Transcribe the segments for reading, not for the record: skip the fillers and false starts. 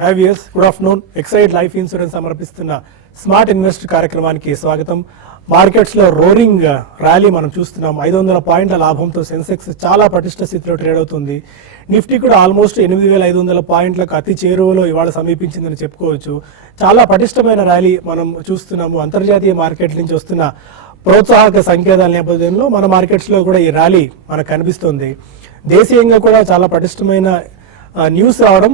హ్యావియర్స్ good afternoon. Exide life insurance సమర్పిస్తున్న smart invest కార్యక్రమానికి స్వాగతం. మార్కెట్స్ లో రోరింగ్ ర్యాలీ మనం చూస్తున్నాం. 500 పాయింట్ల లాభంతో సెన్సెక్స్ చాలా పటిష్ట స్థితిలో ట్రేడ్ అవుతుంది. నిఫ్టీ కూడా ఆల్మోస్ట్ 8,500 పాయింట్లకు అతి చేరువలో ఇవాళ సమీపించిందని చెప్పుకోవచ్చు. చాలా పటిష్టమైన ర్యాలీ మనం చూస్తున్నాము. అంతర్జాతీయ మార్కెట్ నుంచి వస్తున్న ప్రోత్సాహక సంకేతాల నేపథ్యంలో మన మార్కెట్స్ లో కూడా ఈ ర్యాలీ మనకు కనిపిస్తుంది. దేశీయంగా కూడా చాలా పటిష్టమైన న్యూస్ రావడం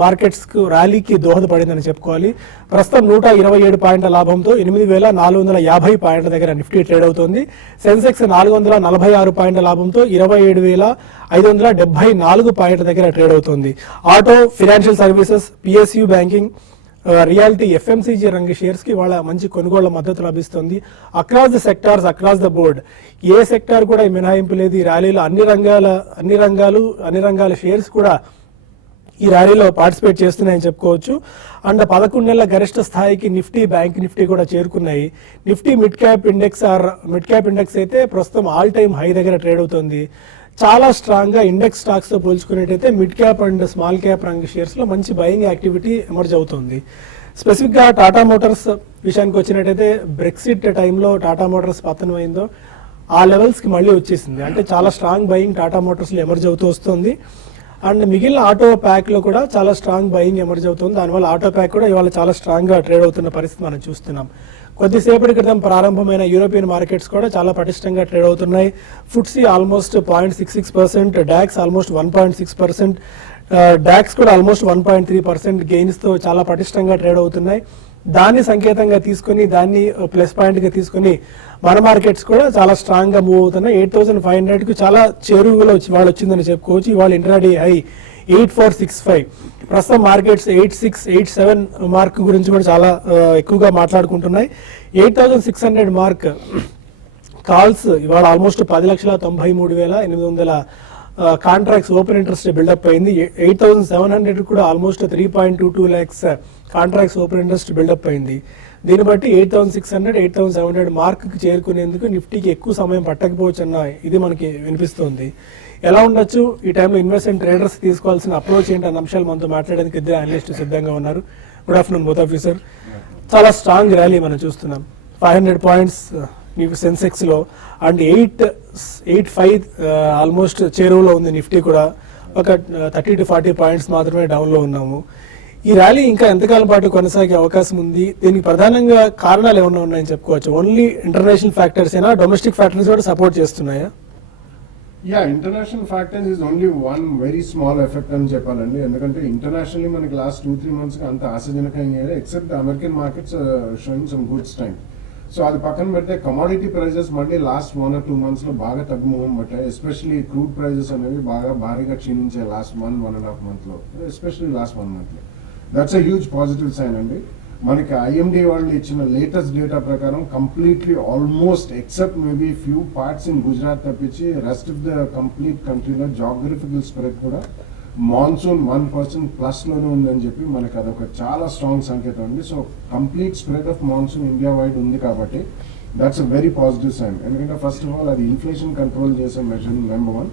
మార్కెట్స్ కు ర్యాలీకి దోహదపడిందని చెప్పుకోవాలి. ప్రస్తుతం 127 పాయింట్ల లాభంతో 8,450 పాయింట్ల దగ్గర నిఫ్టీ ట్రేడ్ అవుతోంది. సెన్సెక్స్ 446 పాయింట్ల లాభంతో 27,574 పాయింట్ల దగ్గర ట్రేడ్ అవుతోంది. Auto, financial services, PSU banking, realty, FMCG రంగ షేర్స్ కి వాళ్ళ మంచి కొనుగోళ్ల మద్దతు లభిస్తుంది. Across the sectors, across the board ఏ సెక్టార్ కూడా మినహాయింపు లేదు. ఈ ర్యాలీలో అన్ని రంగాల షేర్స్ కూడా ఈ ర్యాలీలో పార్టిసిపేట్ చేస్తున్నాయని చెప్పుకోవచ్చు. అండ్ 11 నెలల గరిష్ట స్థాయికి నిఫ్టీ, బ్యాంక్ నిఫ్టీ కూడా చేరుకున్నాయి. నిఫ్టీ మిడ్ క్యాప్ ఇండెక్స్ అయితే ప్రస్తుతం ఆల్ టైమ్ హై దగ్గర ట్రేడ్ అవుతుంది. చాలా స్ట్రాంగ్ గా ఇండెక్స్ స్టాక్స్ తో పోల్చుకున్నట్టయితే mid cap and small cap రంగ షేర్స్ లో మంచి బయింగ్ యాక్టివిటీ ఎమర్జ్ అవుతుంది. స్పెసిఫిక్ గా టాటా మోటార్స్ విషయానికి వచ్చినట్టయితే బ్రెక్సిట్ టైంలో టాటా మోటార్స్ పతనం అయిందో ఆ లెవెల్స్ కి మళ్ళీ వచ్చేసింది. అంటే చాలా స్ట్రాంగ్ బయింగ్ టాటా మోటార్స్ లో ఎమర్జ్ అవుతూ వస్తుంది. అండ్ మిగిలిన ఆటో ప్యాక్ లో కూడా చాలా స్ట్రాంగ్ బయింగ్ ఎమర్జ్ అవుతుంది. దానివల్ల ఆటో ప్యాక్ కూడా ఇవాళ చాలా స్ట్రాంగ్ గా ట్రేడ్ అవుతున్న పరిస్థితి మనం చూస్తున్నాం. కొద్దిసేపటి క్రితం ప్రారంభమైన యూరోపియన్ మార్కెట్స్ కూడా చాలా పటిష్టంగా ట్రేడ్ అవుతున్నాయి. ఫుట్సీ ఆల్మోస్ట్ 0.66%, డాక్స్ ఆల్మోస్ట్ 1.6%, డాక్స్ కూడా ఆల్మోస్ట్ 1.3% గెయిన్స్ తో చాలా పటిష్టంగా ట్రేడ్ అవుతున్నాయి. దాన్ని సంకేతంగా తీసుకుని, దాన్ని ప్లస్ పాయింట్ గా తీసుకుని మన మార్కెట్స్ కూడా చాలా స్ట్రాంగ్ గా మూవ్ అవుతున్నాయి. 8,500 కు చాలా చేరువలో ఇవాళ వచ్చిందని చెప్పుకోవచ్చు. ఇవాళ ఇంట్రాడే హై 8465. ప్రస్తుతం మార్కెట్స్ 8687 మార్క్ గురించి కూడా చాలా ఎక్కువగా మాట్లాడుకుంటున్నాయి. 8600 మార్క్ కాల్స్ ఇవాళ almost 10,93,800 contracts open interest buildup అయింది. 8700 కూడా almost 3.22 lakhs contracts open interest buildup అయింది. దీన్ని బట్టి 8600, 8700 మార్క్ కి చేరుకునేందుకు నిఫ్టీకి ఎక్కువ సమయం పట్టకపోవచ్చు అన్న ఇది మనకి వినిపిస్తోంది. ఎలా ఉండొచ్చు, ఈ టైంలో ఇన్వెస్ట్మెంట్ ట్రేడర్స్ తీసుకోవాల్సిన అప్రోచ్ ఏంటి అన్న అంశాలు మనతో మాట్లాడడానికి ఇద్దరు అనలిస్ట్ సిద్ధంగా ఉన్నారు. Good afternoon both of you sir. చాలా స్ట్రాంగ్ ర్యాలీ మనం చూస్తున్నాం. 500 పాయింట్స్ సెన్సెక్స్ లో అండ్ 885 ఆల్మోస్ట్ చేరువలో ఉంది. నిఫ్టీ కూడా ఒక 30 to 40 పాయింట్స్ మాత్రమే డౌన్ లో ఉన్నాము. ఈ ర్యాలీ ఇంకా ఎంతకాలం పాటు కొనసాగే అవకాశం ఉంది? దీనికి ప్రధానంగా కారణాలు ఏమైనా ఉన్నాయని చెప్పుకోవచ్చు? ఓన్లీ ఇంటర్నేషనల్ ఫ్యాక్టర్స్ అయినా, డొమెస్టిక్ ఫ్యాక్టర్స్ కూడా సపోర్ట్ చేస్తున్నాయా? International factors is only one very small effect అని చెప్పాలండి. ఎందుకంటే ఇంటర్నేషనల్లీ మనకి లాస్ట్ 2-3 months కి అంత ఆశాజనకంగా except American markets sowing some good strength. So అది పక్కన పెడితే కమోడిటీ ప్రైజెస్ మళ్ళీ లాస్ట్ 1 or 2 months లో బాగా తగ్గుముఖం పట్టాయి. ఎస్పెషల్లీ క్రూడ్ ప్రైజెస్ అనేవి బాగా భారీగా క్షీణించాయి లాస్ట్ 1.5 months లో, ఎస్పెషల్లీ లాస్ట్ 1 month లో. That's a huge positive sign అండి. మనకి ఐఎండి వాళ్ళు ఇచ్చిన లేటెస్ట్ డేటా ప్రకారం completely almost except maybe few parts in Gujarat తప్పించి రెస్ట్ ఆఫ్ ద కంప్లీట్ కంట్రీలో జాగ్రఫికల్ స్ప్రెడ్ కూడా మాన్సూన్ 1% ప్లస్ లోనే ఉందని చెప్పి మనకి అదొక చాలా స్ట్రాంగ్ సంకేతం అండి. So complete spread of monsoon India wide ఉంది కాబట్టి that's a very positive sign. ఎందుకంటే ఫస్ట్ ఆఫ్ ఆల్ అది ఇన్ఫ్లేషన్ కంట్రోల్ చేసే measure number 1.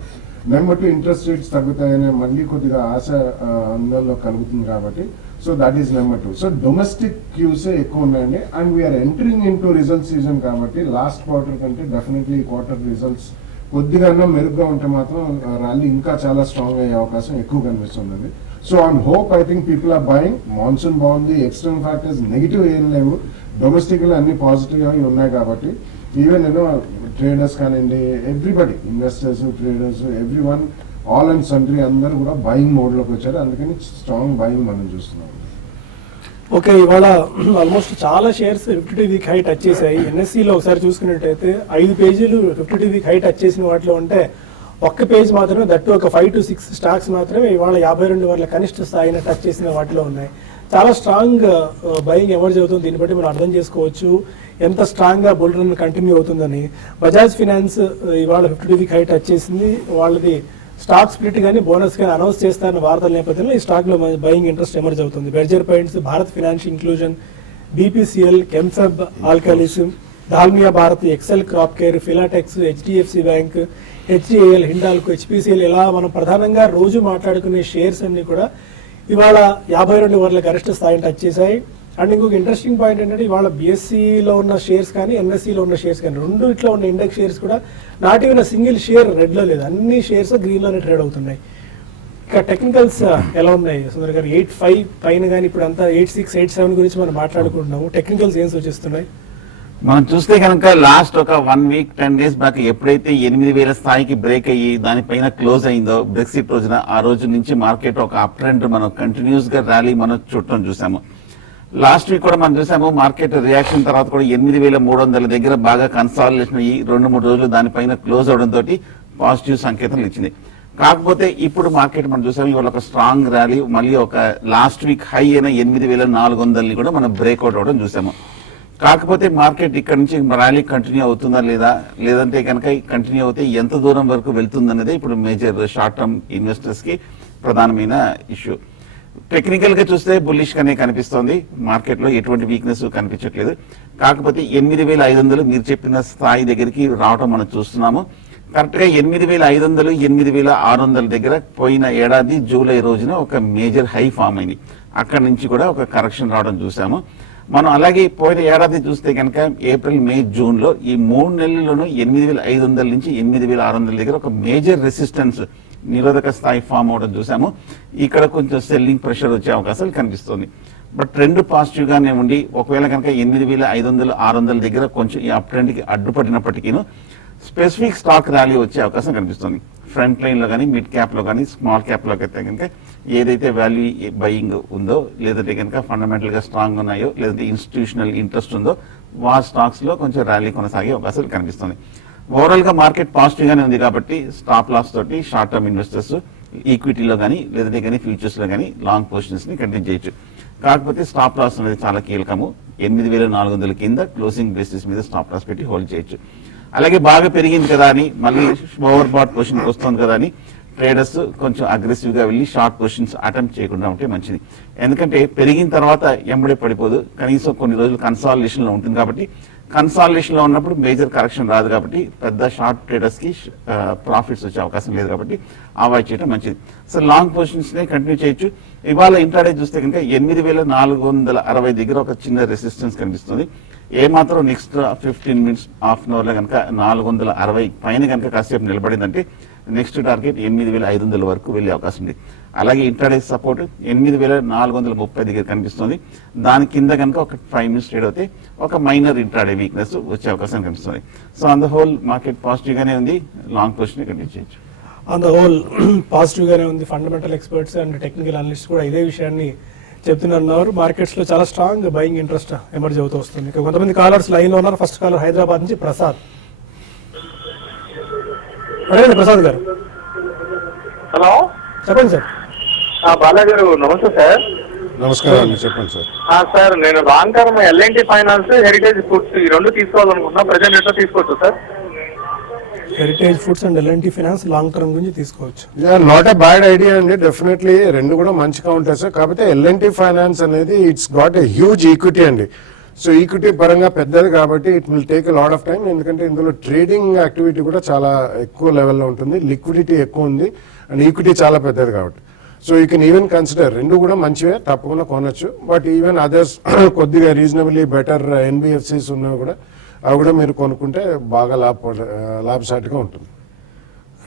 Number 2 interest rates తగ్గుతాయనే మళ్ళీ కొద్దిగా ఆశ అందరిలో కలుగుతుంది కాబట్టి so that is number 2. So domestic cues ఎక్కువ ఉన్నాయండి. And we are entering into result season కాబట్టి లాస్ట్ క్వార్టర్ కంటే డెఫినెట్లీ ఈ క్వార్టర్ రిజల్ట్స్ కొద్దిగా మెరుగ్గా ఉంటే మాత్రం ర్యాలీ ఇంకా చాలా స్ట్రాంగ్ అయ్యే అవకాశం ఎక్కువ కనిపిస్తుంది. So on hope I think people are buying. Monsoon బాగుంది, ఎక్స్టర్నల్ ఫ్యాక్టర్స్ నెగిటివ్ ఏం లేవు, డొమెస్టిక్ లో అన్ని పాజిటివ్ గా ఉన్నాయి కాబట్టి ఈవెన్ ట్రేడర్స్ కానివ్వండి, everybody, investors, traders, every one, all and sundry అందరూ కూడా బయింగ్ మోడ్ లోకి వచ్చారు. అందుకని స్ట్రాంగ్ బయింగ్ మనం చూస్తున్నాం. ఓకే, ఇవాళ ఆల్మోస్ట్ చాలా షేర్స్ 52 వీక్ హై టచ్ చేశాయి. ఎన్ఎస్సీలో ఒకసారి చూసుకున్నట్టయితే 5 పేజీలు 52 వీక్ హై టచ్ చేసిన వాటిలో ఉంటే ఒక్క పేజ్ మాత్రమే, దట్టు ఒక 5 to 6 స్టాక్స్ మాత్రమే ఇవాళ 52 వరల కనిష్ట స్థాయిని టచ్ చేసిన వాటిలో ఉన్నాయి. చాలా స్ట్రాంగ్ బయింగ్ ఎమర్జ్ అవుతుంది. దీన్ని బట్టి మనం అర్థం చేసుకోవచ్చు ఎంత స్ట్రాంగ్ గా బుల్ రన్ కంటిన్యూ అవుతుందని. బజాజ్ ఫైనాన్స్ ఇవాళ 52 వీక్ హై టచ్ చేసింది. వాళ్ళది స్టాక్ స్ప్లిట్ కానీ బోనస్ కానీ అనౌన్స్ చేస్తారన్న వార్తల నేపథ్యంలో ఈ స్టాక్ లో బయింగ్ ఇంట్రెస్ట్ ఎమర్జ్ అవుతుంది. Berger paints, Bharat finance inclusion, BPCL, కెమ్సబ్ alkalis, Dalmia Bharat, Excel crop care, Filatex, HDFC bank, హెచ్డిఏఎల్, హిండాల్కో, హెచ్పిసిఎల్, ఇలా మనం ప్రధానంగా రోజు మాట్లాడుకునే షేర్స్ అన్ని కూడా ఇవాళ 52 వరల గరిష్ట స్థాయిని టచ్ చేశాయి. అండ్ ఇంకొక ఇంట్రెస్టింగ్ పాయింట్ ఏంటంటే ఇవాళ బీఎస్సీలో ఉన్న షేర్స్ కానీ ఎన్ఎస్సీలో ఉన్న షేర్స్ కానీ రెండు ఇట్లా ఉన్న ఇండెక్స్ షేర్స్ కూడా నాట్ ఈవెన్ సింగిల్ షేర్ రెడ్లో లేదు, అన్ని షేర్స్ గ్రీన్లోనే ట్రేడ్ అవుతున్నాయి. ఇక టెక్నికల్స్ ఎలా ఉన్నాయి సుందర్ గారు? 8.5 పైన కానీ ఇప్పుడు అంతా 8.6, 8.7 గురించి మనం మాట్లాడుకుంటున్నాము. టెక్నికల్స్ ఏం సూచిస్తున్నాయి? మనం చూస్తే కనుక లాస్ట్ ఒక 1 వీక్ 10 డేస్ బ్యాక్ ఎప్పుడైతే 8,000 స్థాయికి బ్రేక్ అయ్యి దానిపైన క్లోజ్ అయిందో బ్రెక్సిట్ రోజున, ఆ రోజు నుంచి మార్కెట్ ఒక అప్ ట్రెండ్ మనం కంటిన్యూస్ గా ర్యాలీ మనం చూడటం చూసాము. లాస్ట్ వీక్ కూడా మనం చూసాము మార్కెట్ రియాక్షన్ తర్వాత కూడా 8,300 దగ్గర బాగా కన్సాలిడేషన్ అయ్యి 2-3 రోజులు దానిపైన క్లోజ్ అవడంతో పాజిటివ్ సంకేతాలు ఇచ్చింది. కాకపోతే ఇప్పుడు మార్కెట్ మనం చూసాము ఇవాళ ఒక స్ట్రాంగ్ ర్యాలీ, మళ్ళీ ఒక లాస్ట్ వీక్ హై అయిన 8,400 కూడా మనం బ్రేక్అవుట్ అవడం చూసాము. కాకపోతే మార్కెట్ ఇక్కడ నుంచి ర్యాలీ కంటిన్యూ అవుతుందా లేదంటే కనుక కంటిన్యూ అవుతే ఎంత దూరం వరకు వెళ్తుందనేది ఇప్పుడు మేజర్ షార్ట్ టర్మ్ ఇన్వెస్టర్స్ కి ప్రధానమైన ఇష్యూ. టెక్నికల్ గా చూస్తే బుల్లిష్ గానే కనిపిస్తోంది, మార్కెట్ లో ఎటువంటి వీక్నెస్ కనిపించట్లేదు. కాకపోతే 8,500 మీరు చెప్పిన స్థాయి దగ్గరికి రావడం మనం చూస్తున్నాము. కరెక్ట్ గా 8,500, 8,600 దగ్గర పోయిన ఏడాది జూలై రోజున ఒక మేజర్ హై ఫామ్ అయింది. అక్కడి నుంచి కూడా ఒక కరెక్షన్ రావడం చూసాము మనం. అలాగే పోయిన ఏడాది చూస్తే కనుక ఏప్రిల్, మే, జూన్ లో ఈ 3 నెలల్లోనూ 8,500 నుంచి 8,600 దగ్గర ఒక మేజర్ రెసిస్టెన్స్ నిరోధక స్థాయి ఫామ్ అవడం చూసాము. ఇక్కడ కొంచెం సెల్లింగ్ ప్రెషర్ వచ్చే అవకాశాలు కనిపిస్తుంది. బట్ రెండు పాజిటివ్ గానే ఉండి ఒకవేళ కనుక 8,500, 600 దగ్గర కొంచెం ఈ అప్ ట్రెండ్ కి అడ్డుపడినప్పటికీ స్పెసిఫిక్ స్టాక్ ర్యాలీ వచ్చే అవకాశం కనిపిస్తుంది. ఫ్రంట్ లైన్ లో కానీ, మిడ్ క్యాప్ లో కానీ, స్మాల్ క్యాప్ లో అయితే కనుక ఏదైతే వాల్యూ బయింగ్ ఉందో, లేదంటే కనుక ఫండమెంటల్ గా స్ట్రాంగ్ ఉన్నాయో, లేదంటే ఇన్స్టిట్యూషనల్ ఇంట్రెస్ట్ ఉందో ఆ స్టాక్స్ లో కొంచెం ర్యాలీ కొనసాగే అవకాశాలు కనిపిస్తుంది. ఓవరాల్ గా మార్కెట్ పాజిటివ్ గానే ఉంది కాబట్టి స్టాప్ లాస్ తోటి షార్ట్ టర్మ్ ఇన్వెస్టర్స్ ఈక్విటీలో కానీ, లేదంటే కానీ ఫ్యూచర్స్ లో కానీ లాంగ్ పొజిషన్స్ ని కంటిన్యూ చేయొచ్చు. కాకపోతే స్టాప్ లాస్ అనేది చాలా కీలకము. 8,400 కింద క్లోజింగ్ బేసిస్ మీద స్టాప్ లాస్ పెట్టి హోల్డ్ చేయొచ్చు. అలాగే బాగా పెరిగింది కదా అని మళ్ళీ ఓవర్ బాట్ పొజిషన్ వస్తుంది కదా అని ట్రేడర్స్ కొంచెం అగ్రెసివ్ గా వెళ్ళి షార్ట్ పొజిషన్స్ అటెంప్ట్ చేయకుండా ఉంటే మంచిది. ఎందుకంటే పెరిగిన తర్వాత ఎంబడే పడిపోదు, కనీసం కొన్ని రోజులు కన్సాలిడేషన్ లో ఉంటుంది కాబట్టి కన్సాలిడేషన్ లో ఉన్నప్పుడు మేజర్ కరెక్షన్ రాదు కాబట్టి పెద్ద షార్ట్ ట్రేడర్స్ కి ప్రాఫిట్స్ వచ్చే అవకాశం లేదు కాబట్టి అవాయిడ్ చేయడం మంచిది. సో లాంగ్ పొజిషన్స్ నే కంటిన్యూ చేయొచ్చు. ఇవాళ ఇంట్రాడే చూస్తే కనుక 8,460 దగ్గర ఒక చిన్న రెసిస్టెన్స్ కనిపిస్తుంది. ఏమాత్రం next 15 minutes half an hour లో కనుక 460 పైన కనుక కాసేపు నిలబడిందంటే నెక్స్ట్ టార్గెట్ 8,500 వరకు వెళ్లే అవకాశం ఉంది. అలాగే ఇంట్రాడే సపోర్ట్ 8,430 దగ్గర కనిపిస్తుంది. దాని కింద కనుక ఒక 5 మినిట్స్ ట్రేడ్ అవుతే ఒక మైనర్ ఇంట్రాడే వీక్నెస్ వచ్చే అవకాశం కనిపిస్తుంది. So on the whole market positive గానే ఉంది, లాంగ్ పొజిషన్ కంటిన్యూ చేయొచ్చు. ఆన్ ద హోల్ పాజిటివ్ గానే ఉంది. Fundamental experts and technical analyst కూడా ఇదే విషయాన్ని చెప్తున్నారు. మార్కెట్స్ లో చాలా స్ట్రాంగ్ బయింగ్ ఇంట్రెస్ట్ ఎమర్జ్ అవుతూ వస్తుంది. ఇక కొంతమంది కాలర్స్ లైన్ లో ఉన్నారు. ఫస్ట్ కాలర్ హైదరాబాద్ నుంచి ప్రసాద్. అడగండి ప్రసాద్ గారు. హలో, చెప్పండి సార్. బాలాజీ గారు నమస్తే సార్. నమస్కారం అండి, చెప్పండి సార్. సార్ నేను long term L&T finance, heritage foods ఈ రెండు తీసుకోవాలనుకుంటున్నా. ప్రజెంట్ ఎట్లా తీసుకోవచ్చు sir? Heritage foods and L&T finance long term గురించి తీసుకోవచ్చు. నాట్ ఎ బ్యాడ్ ఐడియా అండి, డెఫినెట్లీ రెండు కూడా మంచిగా ఉంటాయి సార్. కాకపోతే L&T ఫైనాన్స్ అనేది it's got a huge equity అండి. సో ఈక్విటీ పరంగా పెద్దది కాబట్టి it will take a lot of time. ఎందుకంటే ఇందులో ట్రేడింగ్ యాక్టివిటీ కూడా చాలా ఎక్కువ లెవెల్లో ఉంటుంది, లిక్విడిటీ ఎక్కువ ఉంది అండ్ ఈక్విటీ చాలా పెద్దది కాబట్టి. So you can even consider, రెండు కూడా మంచివే, తప్పకుండా కొనొచ్చు. బట్ ఈవెన్ అదర్స్ కొద్దిగా రీజనబుల్లీ బెటర్ NBFCs ఉన్నవి కూడా అవి కూడా మీరు కొనుక్కుంటే బాగా లాభసాటిగా ఉంటుంది.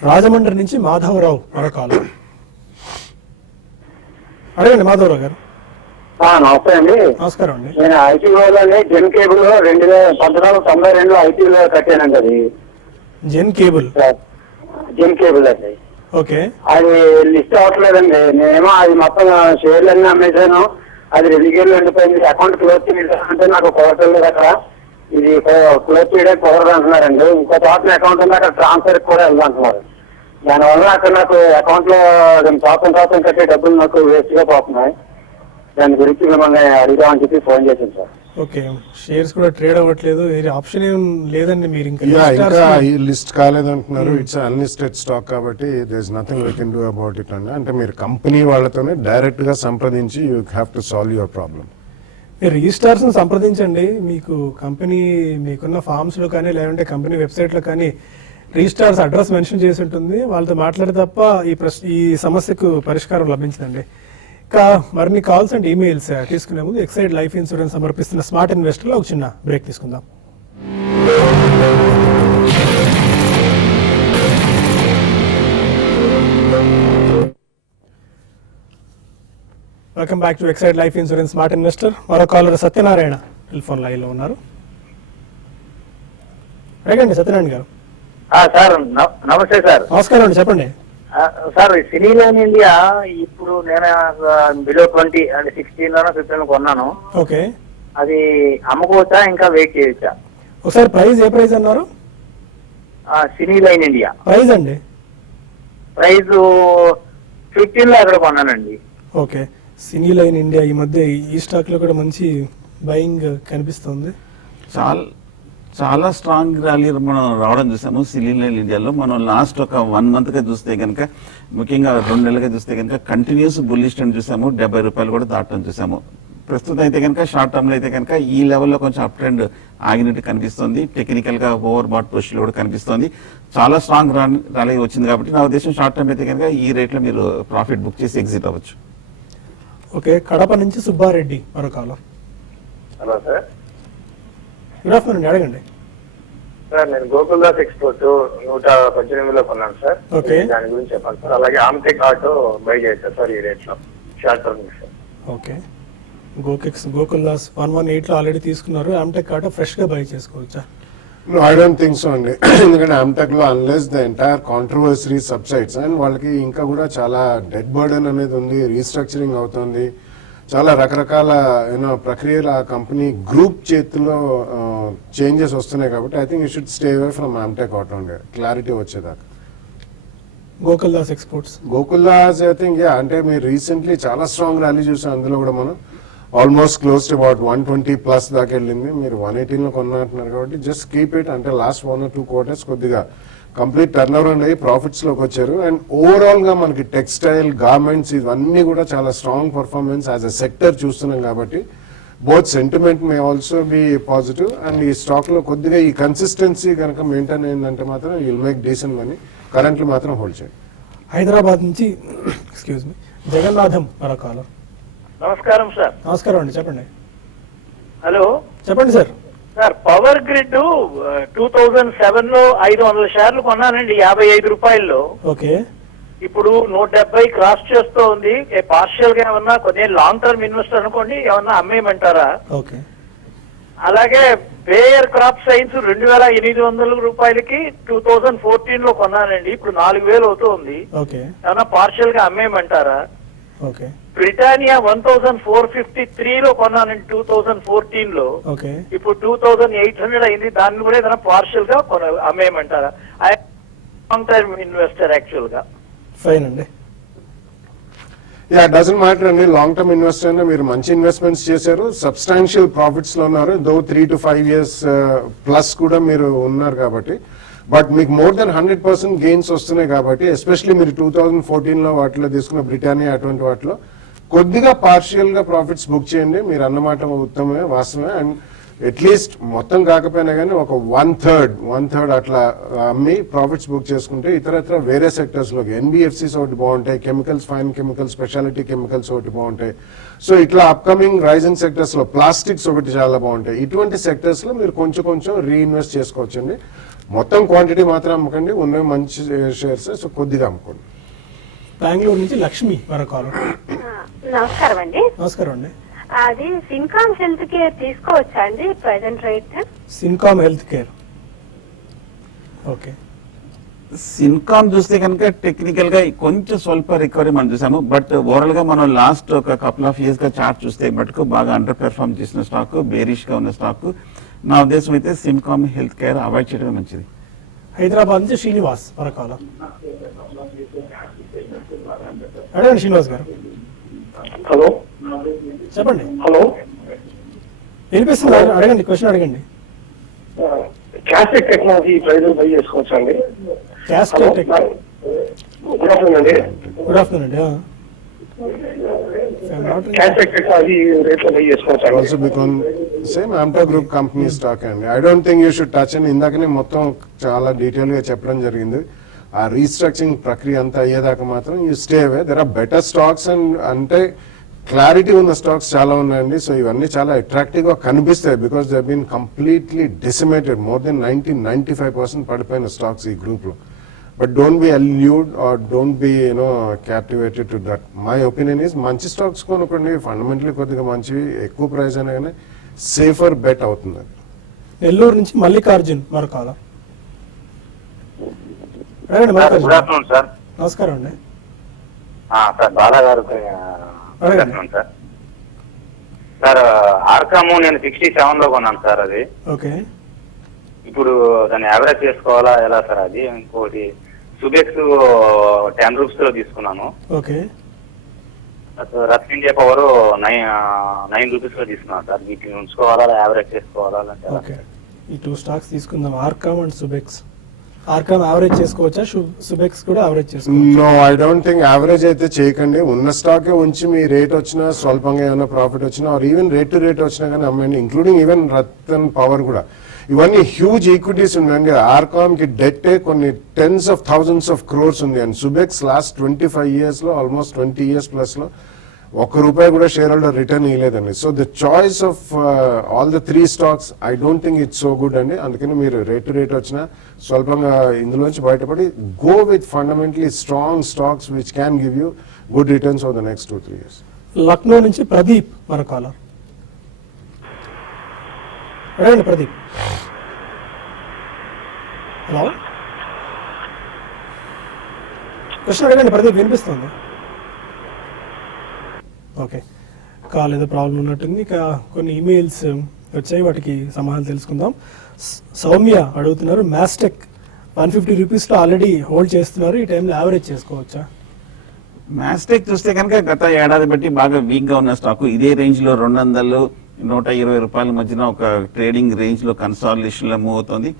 రాజమండ్రి నుంచి మాధవరావు మరొకాలు. అడగండి మాధవరావు గారు. నమస్తే అండి. నమస్కారం అండి. నేను ఐటీలోనే జెన్ కేబుల్ 1992 ఐటీలో కట్టానండి. అది జెన్ కేబుల్. జెన్ కేబుల్ అండి. ఓకే. అది లిస్ట్ అవ్వట్లేదండి. నేనేమో అది మొత్తం షేర్లు అన్ని అమ్మేశాను. అది రెలిగేర్లు ఉండిపోయింది. అకౌంట్ క్లోజ్ చేయాలంటే నాకు కుదరట్లేదు. అక్కడ ఇది క్లోజ్ చేయడానికి కుదరదు అంటున్నారండి. ఇంకో చోట అకౌంట్ ఉంది, అక్కడ ట్రాన్స్ఫర్ కూడా వెళ్దంటున్నారు. దానివల్ల అక్కడ నాకు అకౌంట్ లో సంవత్సరం కట్టే డబ్బులు నాకు వేస్ట్ గా పోతున్నాయి. దాని గురించి మిమ్మల్ని అడిగామని చెప్పి ఫోన్ చేశాను సార్. ఓకే, షేర్స్ కూడా ట్రేడ్ అవ్వట్లేదు, ఆప్షన్ ఏం లేదండి. మీరు ఇంకా లిస్ట్ కాలేదంటున్నారు. ఇట్స్ అన్లిస్టెడ్ స్టాక్ కాబట్టి there is nothing we can do about it అండి. అంటే మీరు కంపెనీ వాళ్ళతోనే డైరెక్ట్ గా సంప్రదించి you have to solve your problem. మీరు రిజిస్టార్స్ సంప్రదించండి. మీకు కంపెనీ మీకున్న ఫామ్స్ లో కానీ లేదంటే కంపెనీ వెబ్సైట్ లో కానీ రిజిస్టార్స్ అడ్రస్ మెన్షన్ చేసి ఉంటుంది. వాళ్ళతో మాట్లాడే తప్ప ఈ సమస్యకు పరిష్కారం లభించదండి. ఇంకా మరిన్ని కాల్స్ అండ్ ఈమెయిల్స్ తీసుకునే ముందు ఎక్సైడ్ లైఫ్ ఇన్సూరెన్స్ సమర్పిస్తున్న స్మార్ట్ ఇన్వెస్టర్లో ఒక చిన్న బ్రేక్ తీసుకుందాం. Welcome back to Exide life insurance smart investor. మరో కాలర్ సత్యనారాయణ టెలిఫోన్ లైన్ లో ఉన్నారు. అడగండి సత్యనారాయణ గారు. సార్ నమస్తే సార్. నమస్కారం అండి, చెప్పండి. సార్ సినీ లైన్ ఇండియా ఇప్పుడు నేను బిలో 20 అంటే 16 15 కొన్నాను. ఓకే, అది అమ్ముకోవచ్చా ఇంకా వెయిట్ చేయొచ్చా? ఒకసారి ప్రైస్ ఏ ప్రైస్ అన్నారు? సినీ లైన్ ఇండియా ప్రైస్ అండి? ప్రైస్ 15 లో ఎక్కడ కొన్నానండి. ఓకే, సినీ లైన్ ఇండియా ఈ మధ్య ఈ స్టాక్ లో కూడా మంచి బయింగ్ కనిపిస్తుంది. చాలా స్ట్రాంగ్ ర్యాలీ మనం రావడం చూసాము సిలిండర్ ఇండియాలో. మనం లాస్ట్ ఒక 1 month గా చూస్తే కనుక, ముఖ్యంగా 2 నెలలుగా చూస్తే కనుక కంటిన్యూస్ బుల్లిష్ ట్రెండ్ చూసాము. 70 రూపాయలు కూడా దాటడం చూసాము. ప్రస్తుతం అయితే కనుక షార్ట్ టర్మ్ లో అయితే కనుక ఈ లెవెల్లో కొంచెం అప్ ట్రెండ్ ఆగినట్టు కనిపిస్తుంది. టెక్నికల్ గా ఓవర్ బాట్ పొజిషన్ కూడా కనిపిస్తుంది. చాలా స్ట్రాంగ్ ర్యాలీ వచ్చింది కాబట్టి నా ఉద్దేశం షార్ట్ టర్మ్ అయితే కనుక ఈ రేట్ లో మీరు ప్రాఫిట్ బుక్ చేసి ఎగ్జిట్ అవ్వచ్చు. ఓకే, కడప నుంచి సుబ్బారెడ్డి మరో caller. Hello sir. Good afternoon, అడగండి. సార్ నేను గోకుల్దాస్ ఎక్స్పోర్ట్ 118 లో కొన్నాను సార్. ఓకే, దాని గురించి చెప్పాలి సార్. అలాగే ఆమ్టెక్ ఆటో బై చేశారు సార్ ఈ రేట్ లో short term sir. Okay, Gokuldas 118 లో ఆల్రెడీ తీసుకున్నారు. ఆమ్టెక్ ఆటో ఫ్రెష్ గా బై చేసుకోవచ్చా? No, I don't think so అండి. ఎందుకంటే ఆమ్టెక్ లో unless the entire controversy subsides and వాళ్ళకి ఇంకా కూడా చాలా డెడ్ బర్డెన్ అనేది ఉంది, రీస్ట్రక్చరింగ్ అవుతుంది, చాలా రకరకాల ప్రక్రియలు ఆ కంపెనీ గ్రూప్ చేతిలో చేంజెస్ వస్తున్నాయి కాబట్టి I think you should stay away from Amtek auto అండి, క్లారిటీ వచ్చేదాకా. Gokuldas exports, Gokuldas I think అంటే మీరు రీసెంట్లీ చాలా స్ట్రాంగ్ ర్యాలీ చూసాం. అందులో కూడా మనం ఆల్మోస్ట్ క్లోజ్ టు అబౌట్ 120+ దాకా వెళ్ళింది. మీరు 118 లో కొన్నట్టున్నారు కాబట్టి జస్ట్ కీప్ ఇట్ అంటే లాస్ట్ 1 or 2 quarters కొద్దిగా కంప్లీట్ టర్న్ అరౌండ్ అయ్యి ప్రాఫిట్స్ లోకి వచ్చారు. అండ్ ఓవరాల్ గా మనకి టెక్స్టైల్, గార్మెంట్స్ ఇవన్నీ కూడా చాలా strong performance as a sector చూస్తున్నాం కాబట్టి both sentiment may also be positive. And ఈ స్టాక్ లో కొద్దిగా ఈ కన్సిస్టెన్సీ కనుక మెయింటైన్ అయిందంటే మాత్రం విల్ మేక్ డీసెంట్ మనీ. కరెంట్లు మాత్రం హోల్డ్ చేయండి. హైదరాబాద్ నుంచి ఎక్స్క్యూజ్ మీ జగన్నాథం మరో కాలర్. నమస్కారం సార్. నమస్కారం అండి, చెప్పండి. హలో చెప్పండి సార్. సార్ పవర్ గ్రిడ్ 2007 లో 500 షేర్లు కొన్నానండి 55 రూపాయల్లో. ఓకే, ఇప్పుడు 170 క్రాస్ చేస్తూ ఉంది. పార్షియల్ గా ఏమన్నా కొన్ని లాంగ్ టర్మ్ ఇన్వెస్టర్ అనుకోండి, ఏమన్నా అమ్మేయమంటారా? ఓకే, అలాగే బేయర్ క్రాప్ సైన్స్ 2800 రూపాయలకి 2014 లో కొన్నానండి, ఇప్పుడు 4000 అవుతుంది. ఓకే, ఏమన్నా పార్షియల్ గా అమ్మేయమంటారా? ఓకే, బ్రిటానియా 1453 లో కొన్నానండి 2014 లో, ఓకే, ఇప్పుడు 2800 అయింది. దాన్ని కూడా ఏదైనా పార్షియల్ గా అమ్మేయమంటారా? లాంగ్ టర్మ్ ఇన్వెస్టర్ యాక్చువల్ గా. ఫైన్ అండి. యా, డజంట్ మ్యాటర్ అండి. లాంగ్ టర్మ్ ఇన్వెస్టర్ అయినా మీరు మంచి ఇన్వెస్ట్మెంట్స్ చేశారు, సబ్స్టాన్షియల్ ప్రాఫిట్స్ లో ఉన్నారు. దో 3 to 5 years ప్లస్ కూడా మీరు ఉన్నారు కాబట్టి, బట్ మీకు మోర్ దెన్ 100% గెయిన్స్ వస్తున్నాయి కాబట్టి, ఎస్పెషల్లీ మీరు 2014 లో వాటిలో తీసుకున్న బ్రిటానియా అటువంటి వాటిలో కొద్దిగా పార్షియల్ గా ప్రాఫిట్స్ బుక్ చేయండి. మీరు అన్నమాట ఉత్తమమే, వాస్తవమే. అండ్ అట్లీస్ట్ మొత్తం కాకపోయినా కానీ ఒక 1/3 అట్లా అమ్మి ప్రాఫిట్స్ బుక్ చేసుకుంటే ఇతరత్ర వేరే సెక్టర్స్ లోకి ఎన్బిఎఫ్సిస్ ఒకటి బాగుంటాయి, chemicals, fine chemicals, speciality chemicals ఒకటి బాగుంటాయి. సో ఇట్లా అప్కమింగ్ రైజింగ్ సెక్టర్స్ లో ప్లాస్టిక్స్ ఒకటి చాలా బాగుంటాయి. ఇటువంటి సెక్టర్స్ లో మీరు కొంచెం రీఇన్వెస్ట్ చేసుకోవచ్చండి. మొత్తం క్వాంటిటీ మాత్రం అమ్మకండి, ఉన్న మంచి షేర్స్ సో కొద్దిగా అమ్ముకోండి. బెంగళూరు నుంచి లక్ష్మి మరో కాలర్. నమస్కారం అండి. నమస్కారం అండి. అది సిన్కామ్ హెల్త్ కేర్ తీసుకోవచ్చా అండి present rate? Syncom health care, okay. Syncom చూస్తే కనుక టెక్నికల్ గా కొంచెం స్వల్ప రికవరీ మనం చూసాము. బట్ ఓవరాల్ గా మనం లాస్ట్ ఒక కపుల్ ఆఫ్ ఇయర్స్ గా చార్ట్ చూస్తే మటుకు బాగా అండర్ పెర్ఫార్మ్ చేసిన స్టాక్, బేరిష్ గా ఉన్న స్టాక్. నా ఉద్దేశం అయితే సిన్కామ్ హెల్త్ కేర్ అవాయిడ్ చేయడమే మంచిది. హైదరాబాద్ నుంచి శ్రీనివాస్ మరో కాలర్. అడగండి శ్రీనివాస్ గారు. హలో చెప్పండి. హలో వినిపిస్తుంది, అడగండి, క్వశ్చన్ అడగండి. క్యాస్టెక్ టెక్నాలజీ ప్రైజ్ బై చేసుకోవచ్చా అండి? క్యాస్టెక్ గుడ్ ఆఫ్టర్నూన్ అండి. గుడ్ ఆఫ్టర్నూన్ అండి. క్యాస్టెక్ టెక్నాలజీ రేట్ లో బై చేసుకోవచ్చా? Also become same Amtek group company stock అండి. I don't think you should touch అండి. ఇందాకనే మొత్తం చాలా డీటెయిల్ గా చెప్పడం జరిగింది. ఆ రీస్ట్రక్చరింగ్ ప్రక్రియ అంతా అయ్యేదాకా మాత్రం you stay away. There are better stocks and అంటే క్లారిటీ ఉన్న స్టాక్స్ చాలా ఉన్నాయండి. సో ఇవన్నీ చాలా అట్రాక్టివ్ గా కనిపిస్తాయి because they been completely decimated. More than 95% పడిపోయిన స్టాక్స్ ఈ గ్రూప్ లో. But don't be allured or don't be captivated to that. My opinion is మంచి స్టాక్స్ కొనుక్కోండి, ఫండమెంటలీ కొద్దిగా మంచివి, ఎక్కువ ప్రైస్ అయినా కానీ సేఫర్ బెట్ అవుతుంది. నెల్లూరు నుంచి Mallikarjun Marokala. Good afternoon sir. నమస్కారం అండి. సార్ బాలా గారు సార్. సార్ ఆర్కాము నేను 67 లో కొన్నాను సార్. అది ఓకే, ఇప్పుడు దాన్ని యావరేజ్ చేసుకోవాలా ఎలా సార్? అది ఇంకోటి సుబెక్స్ 10 రూపీస్ లో తీసుకున్నాను. ఓకే, రత్ ఇండియా పవర్ 9 రూపీస్ లో తీసుకున్నాను సార్. వీటిని ఉంచుకోవాలా యావరేజ్ చేసుకోవాలా అంటే? ఓకే, ఈ 2 స్టాక్స్ తీసుకుందాం, ఆర్కామ్ అండ్ సుబెక్స్. ఆర్కామ్ యావరేజ్ చేసుకోవచ్చా, సుబెక్స్ కూడా యావరేజ్ చేసుకోవచ్చు? No, I don't think average అయితే చేయకండి. ఉన్న స్టాక్ ఉంచి మీ రేట్ వచ్చినా స్వల్పంగా ఏమైనా ప్రాఫిట్ వచ్చినా or even rate to rate వచ్చినా కానీ అమ్మండి. ఇంక్లూడింగ్ ఈవెన్ రతన్ పవర్ కూడా. ఇవన్నీ హ్యూజ్ ఈక్విటీస్ ఉన్నాయండి. ఆర్కామ్ కి డెట్ కొన్ని tens of thousands of crores ఉంది. అండ్ సుబెక్స్ లాస్ట్ 25 years లో ఆల్మోస్ట్ 20 years ప్లస్ లో ₹1 కూడా షేర్ హోల్డర్ రిటర్న్ ఇవ్వలేదండి. So the choice of all the 3 stocks I don't think it's so good అండి. అందుకని మీరు రేట్ టు రేట్ వచ్చినా స్వల్పంగా ఇందులోంచి బయటపడి go with fundamentally strong stocks which can give you good returns over the next 2-3 years. Lucknow నుంచి ప్రదీప్ మరొకాల. అడగండి Pradeep. Hello, question అడగండి ప్రదీప్, వినిపిస్తుంది. ఓకే, కాల్ ఏదో ప్రాబ్లం ఉన్నట్టుంది. ఇక కొన్ని ఈమెయిల్స్ వచ్చాయి, వాటికి సమాధానం తెలుసుకుందాం. సౌమ్య అడుగుతున్నారు, మ్యాస్టెక్ 150 రూపీస్లో ఆల్రెడీ హోల్డ్ చేస్తున్నారు, ఈ టైంలో యావరేజ్ చేసుకోవచ్చా? మ్యాస్టెక్ చూస్తే కనుక గత ఏడాది బట్టి బాగా వీక్ గా ఉన్న స్టాక్. ఇదే రేంజ్ లో 200-120 రూపాయల మధ్యన ఒక ట్రేడింగ్ రేంజ్ లో కన్సాలిడేషన్ లో మూవ్ అవుతుంది.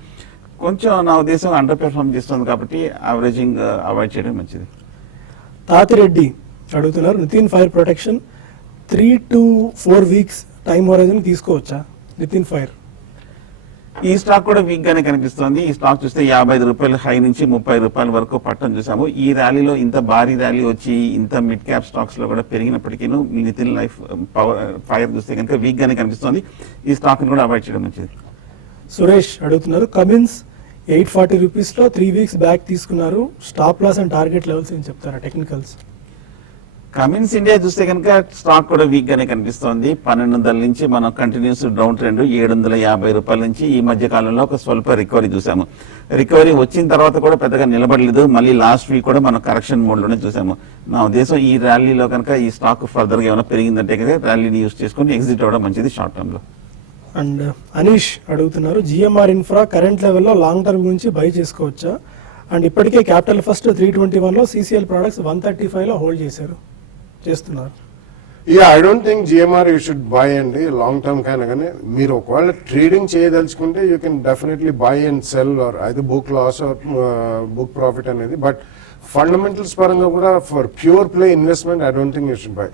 కొంచెం నా ఉద్దేశం అండర్ పెర్ఫార్మ్ చేస్తుంది కాబట్టి యావరేజింగ్ అవాయిడ్ చేయడం మంచిది. తాతిరెడ్డి అడుగుతున్నారు, Nitin fire protection 3 to 4 weeks time horizon తీసుకోవచ్చా? నితిన్ ఫైర్ ఈ స్టాక్ కూడా వీక్ గానే కనిపిస్తోంది. ఈ స్టాక్ చూస్తే ₹55 హై నుంచి ₹30 వరకు పట్టం చూసాము. ఈ ర్యాలీలో ఇంత భారీ ర్యాలీ వచ్చి ఇంత మిడ్ క్యాప్ స్టాక్స్ లో కూడా పెరిగినప్పటికీ నితిన్ లైఫ్ పవర్ ఫైర్ చూస్తే కనుక వీక్ గానే కనిపిస్తోంది. ఈ స్టాక్ ని కూడా అవాయిడ్ చేయడం మంచిది. సురేష్ అడుగుతున్నారు, కమిన్స్ 840 రూపీస్లో 3 weeks బ్యాక్ తీసుకున్నారు, stop loss and target levels ఏం చెప్తారా టెక్నికల్స్? కమిన్స్ ఇండియా చూస్తే కనుక స్టాక్ కూడా వీక్ గానే కనిపిస్తోంది. 1200 నుంచి మనం కంటిన్యూస్ డౌన్ ట్రెండ్ ₹750 నుంచి ఈ మధ్య కాలంలో ఒక స్వల్ప రికవరీ చూసాము. రికవరీ వచ్చిన తర్వాత కూడా పెద్దగా నిలబడలేదు. మళ్ళీ లాస్ట్ వీక్ కూడా మనం కరెక్షన్ మోడ్ లోనే చూసాము. నా ఉద్దేశం ఈ ర్యాలీలో కనుక ఈ స్టాక్ ఫర్దర్ గా ఏమైనా పెరిగిందంటే కనుక ర్యాలీని యూజ్ చేసుకుని ఎగ్జిట్ అవ్వడం మంచిది షార్ట్ టర్మ్ లో. అండ్ అనీష్ అడుగుతున్నారు, జిఎంఆర్ ఇన్ఫ్రా కరెంట్ లెవెల్లో లాంగ్ టర్మ్ గురించి బై చేసుకోవచ్చా? అండ్ ఇప్పటికే క్యాపిటల్ ఫస్ట్ 321లో, సిసిఎల్ ప్రొడక్ట్స్ 135లో హోల్డ్ చేస్తున్నారు. Yeah, I don't think GMR you should buy అండి లాంగ్ టర్మ్ కైనా. కానీ మీరు ఒకవేళ ట్రేడింగ్ చేయదలుచుకుంటే you can definitely buy and sell or అయితే book loss or book profit అనేది. బట్ ఫండమెంటల్స్ పరంగా కూడా for pure play investment I don't think you should buy.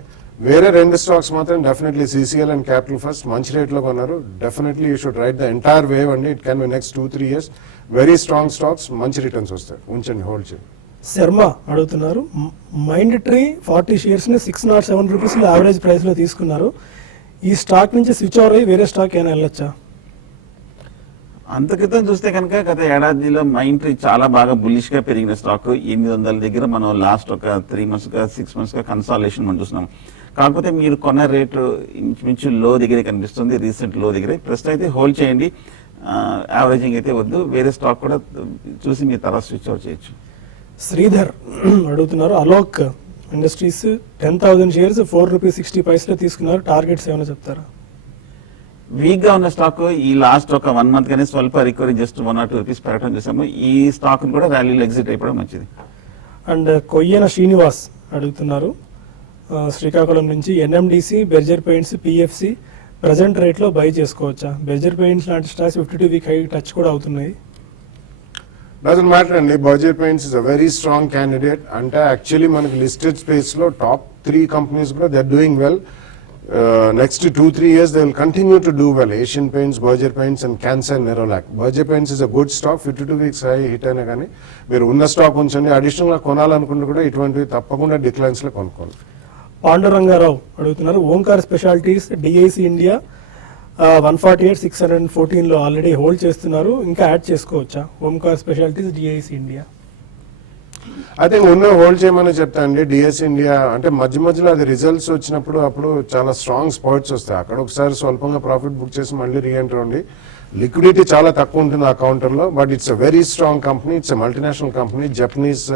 వేరే 2 స్టాక్స్ మాత్రం definitely CCL and capital first మంచి రేట్లో కొన్నారు. Definitely you should ride the entire wave అండి. It can be next 2-3 years. Very strong stocks, మంచి returns వస్తాయి. ఉంచండి, hold చేయండి. శర్మ అడుగుతున్నారు, మైండ్ ట్రీ 40 shares ని 607 రూపీస్లో యావరేజ్ ప్రైస్ లో తీసుకున్నారు, ఈ స్టాక్ నుంచి స్విచ్ ఓవర్ అయ్యి వేరే స్టాక్ ఏమైనా వెళ్ళొచ్చా? అంత క్రితం చూస్తే కనుక గత ఏడాదిలో మైండ్ ట్రీ చాలా బాగా బుల్లిష్ గా పెరిగిన స్టాక్. 800 దగ్గర మనం లాస్ట్ ఒక 3 months గా 6 months గా కన్సాలిడేషన్ మనం చూస్తున్నాం. కాకపోతే మీరు కొన్న రేటు ఇంచుమించు లో దగ్గరే కనిపిస్తుంది, రీసెంట్ లో దగ్గరే. ప్రస్తుతం అయితే హోల్డ్ చేయండి, యావరేజింగ్ అయితే వద్దు. వేరే స్టాక్ కూడా చూసి మీరు తర్వాత స్విచ్ ఓవర్ చేయొచ్చు. శ్రీధర్ అడుగుతున్నారు, అలోక్ ఇండస్ట్రీస్ 10,000 shares ₹4.60 తీసుకున్నారు, టార్గెట్స్ ఏమైనా చెప్తారా? వీక్ గా ఉన్న స్టాక్ ఈ లాస్ట్ ఒక 1 month గానే స్వల్ప రికవరీ జస్ట్ ₹1 or 2 పెరగడం చూసాము. ఈ స్టాక్ కూడా ర్యాలీలో ఎగ్జిట్ అయిపోవడం మంచిది. అండ్ కొయ్యన శ్రీనివాస్ అడుగుతున్నారు, శ్రీకాకుళం నుంచి NMDC, Berger paints, PFC present రేట్లో బై చేసుకోవచ్చా? బెర్జర్ పెయింట్స్ లాంటి స్టాక్స్ 52 week హై టచ్ కూడా అవుతున్నాయి. డజంట్ మ్యాటర్ అండి. Berger paints is a very strong candidate. అంటే యాక్చువల్లీ మనకి లిస్టెడ్ స్పేస్ లో టాప్ 3 companies కూడా they are doing well. Next 2-3 years they will continue to do well. Asian Paints, Berger Paints and Kansai Nerolac. Berger Paints is a good stock. 52 weeks high hit అయినా కానీ మీరు ఉన్న stock ఉంచండి. Additional గా కొనాలనుకుంటే కూడా ఇటువంటివి తప్పకుండా డిక్లైన్స్ లో కొనుక్కోండి. పాండురంగారావు అడుగుతున్నారు, Omkar specialities DIC India 148,614 already hold చేస్తున్నారు, ఇంకా యాడ్ చేసుకోవచ్చా? ఓంకార్ స్పెషాలిటీస్ డిఐసి ఇండియా అదే ఉన్న హోల్డ్ చేయమని చెప్తా అండి. డిఎస్ ఇండియా అంటే మధ్య మధ్యలో అది రిజల్ట్స్ వచ్చినప్పుడు అప్పుడు చాలా స్ట్రాంగ్ స్పర్ట్స్ వస్తాయి, అక్కడ ఒకసారి స్వల్పంగా ప్రాఫిట్ బుక్ చేసి మళ్ళీ రీఎంటర్ ఉండి లిక్విడిటీ చాలా తక్కువ ఉంటుంది ఆ కౌంటర్లో. But it's a very strong company, it's multinational company, Japanese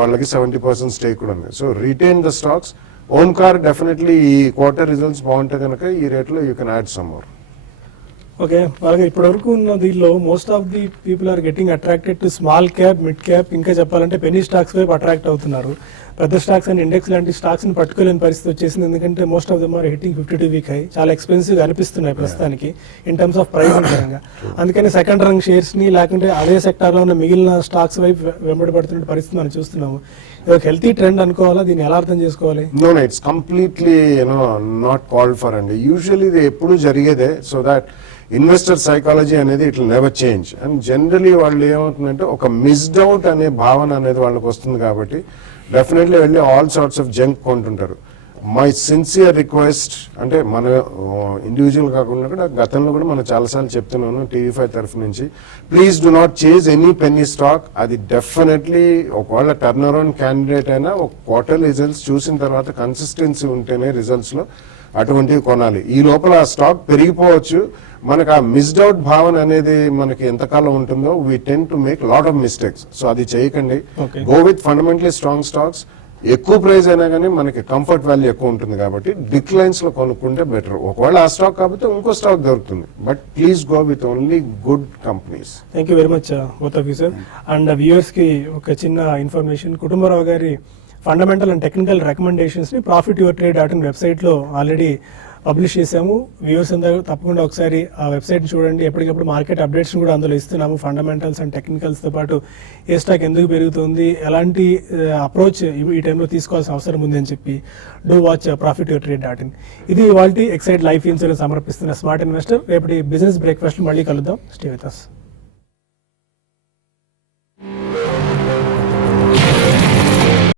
వాళ్ళకి 70% స్టేక్ కూడా ఉంది. So retain the stocks. Omkar definitely ఈ క్వార్టర్ రిజల్ట్స్ బాగుంటే కనుక ఈ రేట్లో you can add some more. Okay, అలాగే ఇప్పటి వరకు ఉన్న దీనిలో most of the people are getting attracted to small cap, mid cap, ఇంకా చెప్పాలంటే పెనీ స్టాక్స్ వైపు అట్రాక్ట్ అవుతున్నారు. పెద్ద స్టాక్స్ అండ్ ఇండెక్స్ లాంటి స్టాక్స్ ని పట్టుకోలేని పరిస్థితి వచ్చేసింది, ఎందుకంటే most of them are hitting 52 week high, చాలా ఎక్స్పెన్సివ్ అనిపిస్తున్నాయి ప్రస్తుతానికి ఇన్ టర్మ్స్ ఆఫ్ ప్రైసింగ్ పరంగా. అందుకని సెకండ్ రంగ్ షేర్స్ ని లేకుంటే అదే సెక్టార్ లో ఉన్న మిగిలిన స్టాక్స్ వైపు వెంబడబడుతున్న పరిస్థితి మనం చూస్తున్నాము. ఇది ఒక హెల్తీ ట్రెండ్ అనుకోవాలా, దీన్ని ఎలా అర్థం చేసుకోవాలి? No it's completely not called for అండి. యూజువల్లీ ఇది ఎప్పుడు జరిగేదే. సో దాట్ ఇన్వెస్టర్ సైకాలజీ అనేది it will never change. And generally వాళ్ళు ఏమవుతుందంటే ఒక మిస్డ్ అవుట్ అనే భావన అనేది వాళ్ళకి వస్తుంది, కాబట్టి డెఫినెట్లీ వెళ్ళి ఆల్ సార్ట్స్ ఆఫ్ జంక్ కొంటుంటారు. మై సిన్సియర్ రిక్వెస్ట్ అంటే మన ఇండివిజువల్ కాకుండా కూడా గతంలో కూడా మనం చాలాసార్లు చెప్తున్నాను TV5 తరఫు నుంచి, please do not chase any penny stock. అది డెఫినెట్లీ ఒకవేళ టర్న్ అరౌండ్ క్యాండిడేట్ అయినా ఒక క్వార్టర్ రిజల్ట్స్ చూసిన తర్వాత కన్సిస్టెన్సీ ఉంటేనే రిజల్ట్స్ లో అటువంటివి కొనాలి. ఈ లోపల ఆ స్టాక్ పెరిగిపోవచ్చు, మనకు ఆ మిస్డ్ అవుట్ భావన అనేది మనకి ఎంతకాలం ఉంటుందో we tend to make lot of mistakes. So అది చేయకండి. Go with fundamentally strong stocks. ఎక్కువ ప్రైస్ అయినా కానీ మనకి కంఫర్ట్ వాల్యూ ఎక్కువ ఉంటుంది, కాబట్టి డిక్లైన్స్ లో కొనుక్కుంటే బెటర్. ఒకవేళ ఆ స్టాక్ కాకపోతే ఇంకో స్టాక్ దొరుకుతుంది, but please go with only good companies. Thank you very much both of you sir. And viewers కి ఒక చిన్న ఇన్ఫర్మేషన్, కుటుంబరావు గారి ఫండమెంటల్ అండ్ టెక్నికల్ రికమెండేషన్స్ ని profityourtrade.in వెబ్సైట్ లో ఆల్రెడీ పబ్లిష్ చేసాము. వ్యూవర్స్ అందరూ తప్పకుండా ఒకసారి ఆ వెబ్సైట్ చూడండి. ఎప్పటికప్పుడు మార్కెట్ అప్డేట్స్ కూడా అందులో ఇస్తున్నాము. ఫండమెంటల్స్ అండ్ టెక్నికల్స్ తో పాటు ఏ స్టాక్ ఎందుకు పెరుగుతుంది, ఎలాంటి అప్రోచ్ ఈ టైంలో తీసుకోవాల్సిన అవసరం ఉంది అని చెప్పి డూ వాచ్ profityourtrade.in. ఇది ఇవాల్టి ఎక్సైడ్ లైఫ్ ఇన్సూరెన్స్ సమర్పిస్తున్న స్మార్ట్ ఇన్వెస్టర్. రేపటి బిజినెస్ బ్రేక్ఫాస్ట్ మళ్ళీ కలుద్దాం. Stay with us.